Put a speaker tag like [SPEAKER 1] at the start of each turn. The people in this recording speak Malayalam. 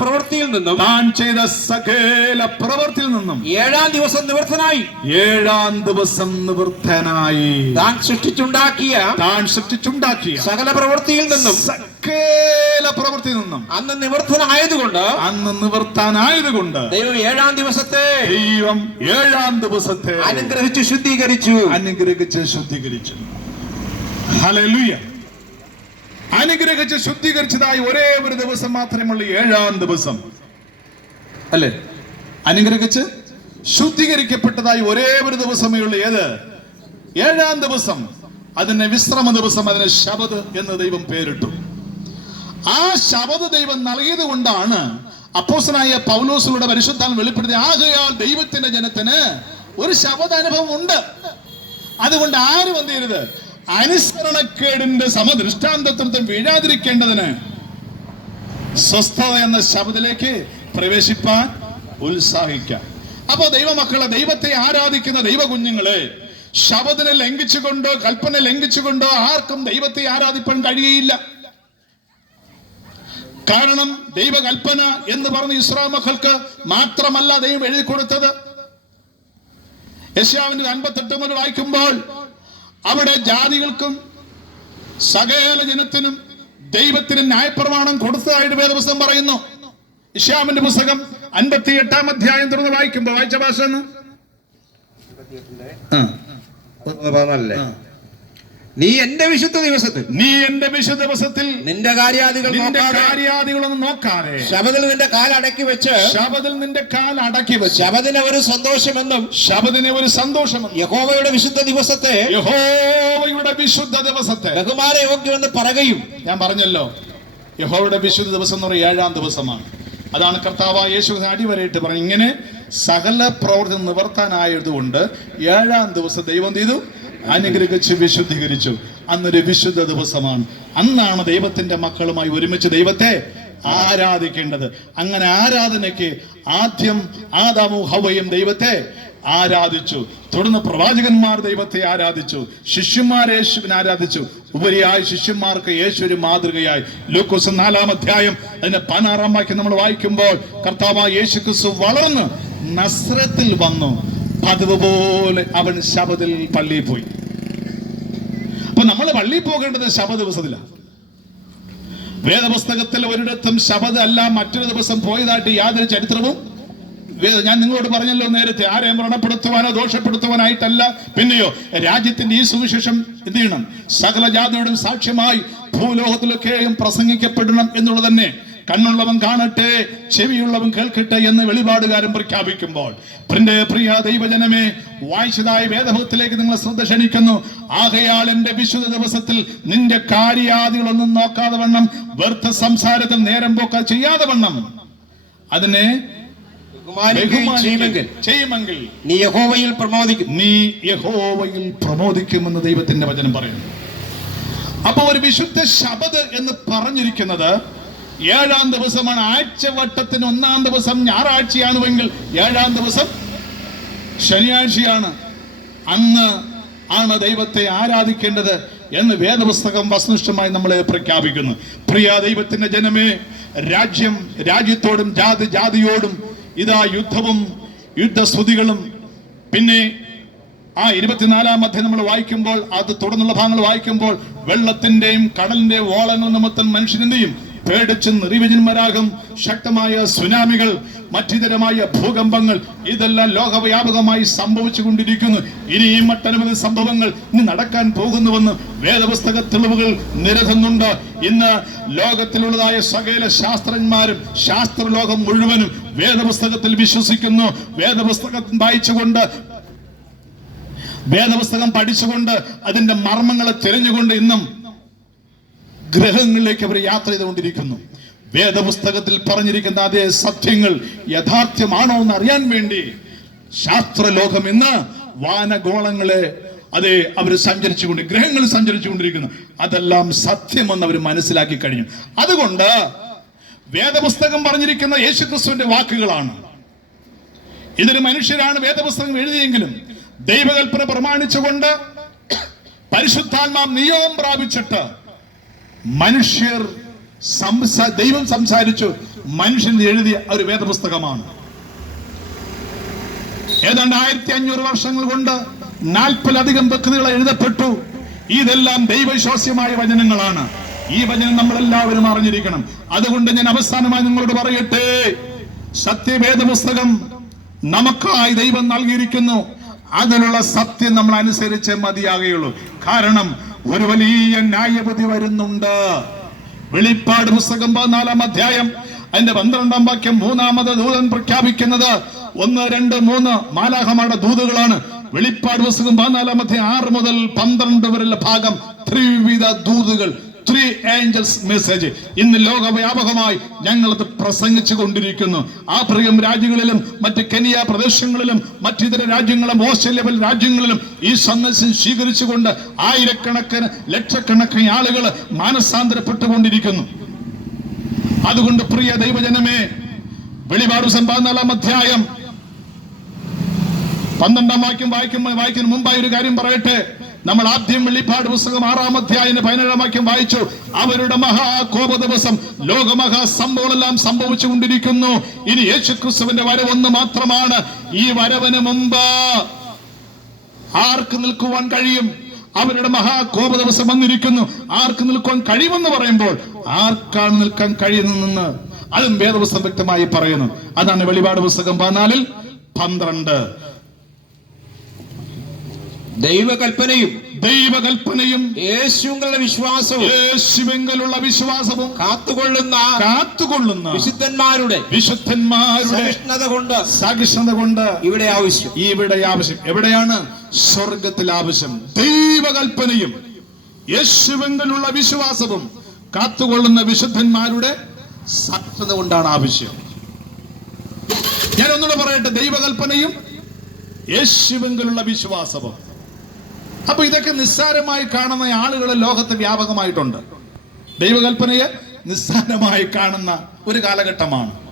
[SPEAKER 1] പ്രവൃത്തിയിൽ നിന്നും
[SPEAKER 2] താൻ ചെയ്ത സകല പ്രവൃത്തിയിൽ നിന്നും
[SPEAKER 1] ഏഴാം ദിവസം നിവൃത്തനായി.
[SPEAKER 2] ഏഴാം ദിവസം നിവൃത്തനായി.
[SPEAKER 1] താൻ സൃഷ്ടിച്ചുണ്ടാക്കിയ
[SPEAKER 2] താൻ സൃഷ്ടിച്ചുണ്ടാക്കിയ
[SPEAKER 1] സകല പ്രവൃത്തിയിൽ നിന്നും
[SPEAKER 2] സകല പ്രവൃത്തിയിൽ നിന്നും
[SPEAKER 1] അന്ന് നിവൃത്തനായതുകൊണ്ട്
[SPEAKER 2] അന്ന് നിവർത്താനായതുകൊണ്ട്
[SPEAKER 1] ദൈവം ഏഴാം ദിവസത്തെ
[SPEAKER 2] ദൈവം ഏഴാം ദിവസത്തെ
[SPEAKER 1] അനുഗ്രഹിച്ച് ശുദ്ധീകരിച്ചു.
[SPEAKER 2] അനുഗ്രഹിച്ച് ശുദ്ധീകരിച്ചു. ഹല്ലേലൂയ. അനുഗ്രഹിച്ച് ശുദ്ധീകരിച്ചതായി ഒരേ ഒരു ദിവസം മാത്രമുള്ള ഏഴാം ദിവസം. അല്ലേ? അനുഗ്രഹിച്ച് ശുദ്ധീകരിക്കപ്പെട്ടതായി ഒരേ ഒരു ദിവസമേ ഉള്ളൂ ഏത്? ഏഴാം ദിവസം. അതിനെ വിശ്രമ ദിവസം അതിനെ ശബദ് എന്ന് ദൈവം പേരിട്ടു. ആ ശബദ് ദൈവം നൽകിയത് കൊണ്ടാണ് അപ്പോസനായ പൗലോസിലൂടെ പരിശുദ്ധാൻ വെളിപ്പെടുത്തി ആകയാൽ ദൈവത്തിന്റെ ജനത്തിന് ഒരു ശബദ അനുഭവം ഉണ്ട് അതുകൊണ്ട് ആരും എന്ത് ചെയ്യരുത്? അനുസരണക്കേടിന്റെ സമദൃഷ്ടാന്തത്വം വീഴാതിരിക്കേണ്ടതിന് സ്വസ്ഥത എന്ന ശബ്ദത്തിലേക്ക് പ്രവേശിപ്പാൻ ഉത്സാഹിക്കാം. അപ്പോ ദൈവമക്കളെ ദൈവത്തെ ആരാധിക്കുന്ന ദൈവ കുഞ്ഞുങ്ങളെ ശബദിനെ ലംഘിച്ചുകൊണ്ടോ കൽപ്പന ലംഘിച്ചുകൊണ്ടോ ആർക്കും ദൈവത്തെ ആരാധിപ്പാൻ കഴിയയില്ല കാരണം ദൈവകൽപ്പന എന്ന് പറഞ്ഞ ഇസ്രാ മക്കൾക്ക് മാത്രമല്ല ദൈവം എഴുതി കൊടുത്തത് യശ്യാവിന്റെ അൻപത്തെട്ട് മുതൽ വായിക്കുമ്പോൾ അവിടെ ജാതികൾക്കും സകല ജനത്തിനും ദൈവത്തിന് ന്യായപ്രമാണം കൊടുത്തതായിട്ട് വേദപുസ്തകം പറയുന്നു. ഇഷ്യാമിന്റെ പുസ്തകം അൻപത്തി എട്ടാം അധ്യായം തുറന്ന് വായിക്കുമ്പോ വായിച്ച ഭാഷ ഒന്ന് ആ,
[SPEAKER 1] പതിനാലല്ലേ
[SPEAKER 2] ആ.
[SPEAKER 1] നീ എന്റെ വിശുദ്ധ ദിവസത്തിൽ
[SPEAKER 2] നീ എന്റെ വിശുദ്ധ ദിവസത്തിൽ
[SPEAKER 1] നിന്റെ കാര്യാദികൾ
[SPEAKER 2] നിന്റെ കാര്യാദികളൊന്നും നോക്കാതെ
[SPEAKER 1] ശബദിൽ നിന്റെ കാലടക്കി വെച്ച്
[SPEAKER 2] ശബദിൽ നിന്റെ കാൽ അടക്കി വെച്ച്
[SPEAKER 1] ശബദിന് ഒരു സന്തോഷമെന്നും
[SPEAKER 2] ശബദിനെ ഒരു സന്തോഷമെന്നും
[SPEAKER 1] യഹോവയുടെ വിശുദ്ധ ദിവസത്തെ
[SPEAKER 2] യഹോവയുടെ വിശുദ്ധ ദിവസത്തെ
[SPEAKER 1] ബഹുമാനയോഗ്യമെന്ന് പറയുകയും
[SPEAKER 2] ഞാൻ പറഞ്ഞല്ലോ യഹോവയുടെ വിശുദ്ധ ദിവസം എന്ന് പറയുന്നത് ഏഴാം ദിവസമാണ്. അതാണ് കർത്താവ് യേശു അടിവരയിട്ട് പറഞ്ഞു ഇങ്ങനെ സകല പ്രവൃത്തി നിവർത്താനായതുകൊണ്ട് ഏഴാം ദിവസം ദൈവം ചെയ്തു? അനുഗ്രഹിച്ച് വിശുദ്ധീകരിച്ചു. അന്നൊരു വിശുദ്ധ ദിവസമാണ്. അന്നാണ് ദൈവത്തിന്റെ മക്കളുമായി ഒരുമിച്ച് ദൈവത്തെ ആരാധിക്കേണ്ടത്. അങ്ങനെ ആരാധനയ്ക്ക് ആദ്യം ആദാമു ഹവയും ദൈവത്തെ ആരാധിച്ചു. തുടർന്ന് പ്രവാചകന്മാർ ദൈവത്തെ ആരാധിച്ചു. ശിഷ്യന്മാർ യേശുവിനെ ആരാധിച്ചു. ഉപരിയായി ശിഷ്യന്മാർക്ക് യേശു ഒരു മാതൃകയായി. ലൂക്കോസ് നാലാം അധ്യായം അതിനെ പതിനാറാം വാക്യം നമ്മൾ വായിക്കുമ്പോൾ കർത്താവ് യേശു ക്രിസ്തു വളർന്ന് നസ്രത്തിൽ വന്നു. പതിവ് പോലെ അവൻ ശബദിൽ പള്ളിയിൽ പോയി. അപ്പൊ നമ്മൾ പള്ളിയിൽ പോകേണ്ടത് ശബ ദിവസത്തിലാണ്. വേദപുസ്തകത്തിൽ ഒരിടത്തും ശബദ് അല്ല മറ്റൊരു ദിവസം പോയതായിട്ട് യാതൊരു ചരിത്രവും ഞാൻ നിങ്ങളോട് പറഞ്ഞല്ലോ നേരത്തെ ആരെയും വ്രണപ്പെടുത്തുവാനോ ദോഷപ്പെടുത്തുവാനായിട്ടല്ല. പിന്നെയോ രാജ്യത്തിന്റെ ഈ സുവിശേഷം എന്ത് ചെയ്യണം? സകല ജാതിയോടും സാക്ഷ്യമായി ഭൂലോകത്തിലൊക്കെയും പ്രസംഗിക്കപ്പെടണം എന്നുള്ളത് തന്നെ. കണ്ണുള്ളവൻ കാണട്ടെ ചെവിയുള്ളവൻ കേൾക്കട്ടെ എന്ന് വെളിപാടുകാരൻ പ്രഖ്യാപിക്കുമ്പോൾ പ്രിന്റെ പ്രിയ ദൈവജനമേ വായിച്ചതായ വേദഭവത്തിലേക്ക് നിങ്ങൾ ശ്രദ്ധ ക്ഷണിക്കുന്നു. ആകയാൽ എന്റെ വിശുദ്ധ ദിവസത്തിൽ നിന്റെ കാര്യാദികളൊന്നും നോക്കാതെ വണ്ണം വ്യർത്ഥ സംസാരത്തിൽ നേരം പോക്ക ചെയ്യാതെ വണ്ണം. അതിനെ
[SPEAKER 1] ചെയ്യുമെങ്കിൽ നീ യഹോവയിൽ പ്രമോദിക്കും.
[SPEAKER 2] നീ യഹോവയിൽ പ്രമോദിക്കുമെന്ന് ദൈവത്തിന്റെ വചനം പറയുന്നു. അപ്പൊ ഒരു വിശുദ്ധ ശബദ് എന്ന് പറഞ്ഞിരിക്കുന്നത് ഏഴാം ദിവസമാണ് ആഴ്ചവട്ടത്തിന് ഒന്നാം ദിവസം ഞായറാഴ്ചയാണുവെങ്കിൽ ഏഴാം ദിവസം ശനിയാഴ്ചയാണ്. അന്ന് ആണ് ദൈവത്തെ ആരാധിക്കേണ്ടത് എന്ന് വേദപുസ്തകം വസ്തുനിഷ്ഠമായി നമ്മളെ പ്രഖ്യാപിക്കുന്നു. പ്രിയ ദൈവത്തിന്റെ ജനമേ രാജ്യം രാജ്യത്തോടും ജാതി ജാതിയോടും ഇതാ യുദ്ധവും യുദ്ധസ്തുതികളും. പിന്നെ ആ ഇരുപത്തിനാലാം അധ്യായം നമ്മൾ വായിക്കുമ്പോൾ അത് തുടർന്നുള്ള ഭാഗങ്ങൾ വായിക്കുമ്പോൾ വെള്ളത്തിന്റെയും കടലിന്റെയും ഓളങ്ങൾ നിമിത്തം മനുഷ്യനെന്ത് ചെയ്യും? പേടിച്ച് നിറിവിജന്മരാകും ശക്തമായ സുനാമികൾ മറ്റിതരമായ ഭൂകമ്പങ്ങൾ ഇതെല്ലാം ലോകവ്യാപകമായി സംഭവിച്ചു കൊണ്ടിരിക്കുന്നു ഇനി ഈ മറ്റനവധി സംഭവങ്ങൾ ഇനി നടക്കാൻ പോകുന്നുവെന്ന് വേദപുസ്തക തെളിവുകൾ നിരത്തുന്നുണ്ട്. ഇന്ന് ലോകത്തിലുള്ളതായ സകല ശാസ്ത്രജ്ഞന്മാരും ശാസ്ത്രലോകം മുഴുവനും വേദപുസ്തകത്തിൽ വിശ്വസിക്കുന്നു. വേദപുസ്തകം വായിച്ചുകൊണ്ട് വേദപുസ്തകം പഠിച്ചുകൊണ്ട് അതിന്റെ മർമ്മങ്ങളെ തിരഞ്ഞുകൊണ്ട് ഇന്നും ഗ്രഹങ്ങളിലേക്ക് അവർ യാത്ര ചെയ്തുകൊണ്ടിരിക്കുന്നു. വേദപുസ്തകത്തിൽ പറഞ്ഞിരിക്കുന്ന അതേ സത്യങ്ങൾ യഥാർത്ഥ്യമാണോ എന്ന് അറിയാൻ വേണ്ടി ശാസ്ത്രലോകം ഇന്ന് വാനഗോളങ്ങളെ അതെ അവർ സഞ്ചരിച്ചുകൊണ്ട് ഗ്രഹങ്ങൾ സഞ്ചരിച്ചുകൊണ്ടിരിക്കുന്നു. അതെല്ലാം സത്യമെന്ന് അവർ മനസ്സിലാക്കി കഴിഞ്ഞു. അതുകൊണ്ട് വേദപുസ്തകം പറഞ്ഞിരിക്കുന്ന യേശുക്രിസ്തുവിന്റെ വാക്കുകളാണ്. ഇതൊരു മനുഷ്യരാണ് വേദപുസ്തകം എഴുതിയെങ്കിലും ദൈവകൽപ്പന പ്രമാണിച്ചുകൊണ്ട് പരിശുദ്ധാത്മാ നിയോഗം പ്രാപിച്ചിട്ട് മനുഷ്യർ സംസാ- ദൈവം സംസാരിച്ചു. മനുഷ്യൻ എഴുതിയ ഒരു വേദപുസ്തകമാണ്. ഏതാണ്ട് ആയിരത്തി അഞ്ഞൂറ് വർഷങ്ങൾ കൊണ്ട് നാൽപ്പതിലധികം വ്യക്തികൾ എഴുതപ്പെട്ടു. ഇതെല്ലാം ദൈവവിശ്വാസ്യമായ വചനങ്ങളാണ്. ഈ വചനം നമ്മൾ എല്ലാവരും അറിഞ്ഞിരിക്കണം. അതുകൊണ്ട് ഞാൻ അവസാനമായി നിങ്ങളോട് പറയട്ടെ. സത്യവേദ പുസ്തകം നമുക്കായി ദൈവം നൽകിയിരിക്കുന്നു. അതിനുള്ള സത്യം നമ്മൾ അനുസരിച്ചേ മതിയാകുകയുള്ളൂ. കാരണം ഒരു വലിയ ന്യായപതി വരുന്നുണ്ട്. വെളിപ്പാട് പുസ്തകം പതിനാലാം അധ്യായം അതിന്റെ പന്ത്രണ്ടാം വാക്യം മൂന്നാമത് ദൂതൻ പ്രഖ്യാപിക്കുന്നത് ഒന്ന് രണ്ട് മൂന്ന് മാലാഹമാരുടെ ദൂതുകളാണ്. വെളിപ്പാട് പുസ്തകം പതിനാലാം അധ്യായം ആറ് മുതൽ പന്ത്രണ്ട് വരെയുള്ള ഭാഗം ത്രിവിധ ദൂതുകൾ. ത്രീ ഏഞ്ചൽസ് മെസ്സേജ് ഇന്ന് ലോകവ്യാപകമായി ഞങ്ങളത് പ്രസംഗിച്ചു കൊണ്ടിരിക്കുന്നു. ആഫ്രിക്കൻ രാജ്യങ്ങളിലും മറ്റ് കെനിയ പ്രദേശങ്ങളിലും മറ്റിതര രാജ്യങ്ങളും ഓസ്ട്രേലിയ പോലുള്ള രാജ്യങ്ങളിലും ഈ സന്ദേശം സ്വീകരിച്ചുകൊണ്ട് ആയിരക്കണക്കിന് ലക്ഷക്കണക്കിന് ആളുകൾ മാനസാന്തരപ്പെട്ടുകൊണ്ടിരിക്കുന്നു. അതുകൊണ്ട് പ്രിയ ദൈവജനമേ വെളിപാട് പതിനാലാം അധ്യായം പന്ത്രണ്ടാം വാക്യം വായിക്കുമ്പോൾ വായിക്കുന്ന മുമ്പായി ഒരു കാര്യം പറയട്ടെ. നമ്മൾ ആദ്യം വെളിപ്പാട് പുസ്തകം ആറാം അധ്യായം പതിനേഴാം വാക്യം വായിച്ചു. അവരുടെ മഹാകോപ ദിവസം ലോകമഹാ സംഭവങ്ങളെല്ലാം സംഭവിച്ചു കൊണ്ടിരിക്കുന്നു ഇനി യേശു ക്രിസ്തുവിന്റെ വരവൊന്ന് മാത്രമാണ്. ഈ വരവന് മുമ്പ് ആർക്ക് നിൽക്കുവാൻ കഴിയും? അവരുടെ മഹാകോപ ദിവസം വന്നിരിക്കുന്നു. ആർക്ക് നിൽക്കുവാൻ കഴിയുമെന്ന് പറയുമ്പോൾ ആർക്കാണ് നിൽക്കാൻ കഴിയുന്നതെന്ന് അതും വേദപുസ്തകം വ്യക്തമായി പറയുന്നു. അതാണ് വെളിപാട് പുസ്തകം പതിനാലിൽ പന്ത്രണ്ട്.
[SPEAKER 1] ദൈവകൽപ്പനയും
[SPEAKER 2] ദൈവകൽപ്പനയും
[SPEAKER 1] യേശുങ്ങളുടെ വിശ്വാസവും
[SPEAKER 2] യേശുവെങ്കിലുള്ള വിശ്വാസവും
[SPEAKER 1] കാത്തുകൊള്ളുന്ന
[SPEAKER 2] കാത്തുകൊള്ളുന്ന
[SPEAKER 1] വിശുദ്ധന്മാരുടെ
[SPEAKER 2] വിശുദ്ധന്മാരുടെ
[SPEAKER 1] സഹിഷ്ണത കൊണ്ട്
[SPEAKER 2] സഹിഷ്ണത കൊണ്ട്
[SPEAKER 1] ഇവിടെ ആവശ്യം.
[SPEAKER 2] ഇവിടെ ആവശ്യം. എവിടെയാണ്? സ്വർഗത്തിൽ ആവശ്യം. ദൈവകൽപ്പനയും യേശുവെങ്കിലുള്ള വിശ്വാസവും കാത്തുകൊള്ളുന്ന വിശുദ്ധന്മാരുടെ സത്യത കൊണ്ടാണ് ആവശ്യം. ഞാൻ ഒന്നുകൂടെ പറയട്ടെ. ദൈവകൽപ്പനയും യേശുവെങ്കിലുള്ള വിശ്വാസവും അപ്പൊ ഇതൊക്കെ നിസ്സാരമായി കാണുന്ന ആളുകൾ ലോകത്ത് വ്യാപകമായിട്ടുണ്ട്. ദൈവകൽപ്പനയെ നിസ്സാരമായി കാണുന്ന ഒരു കാലഘട്ടമാണ്.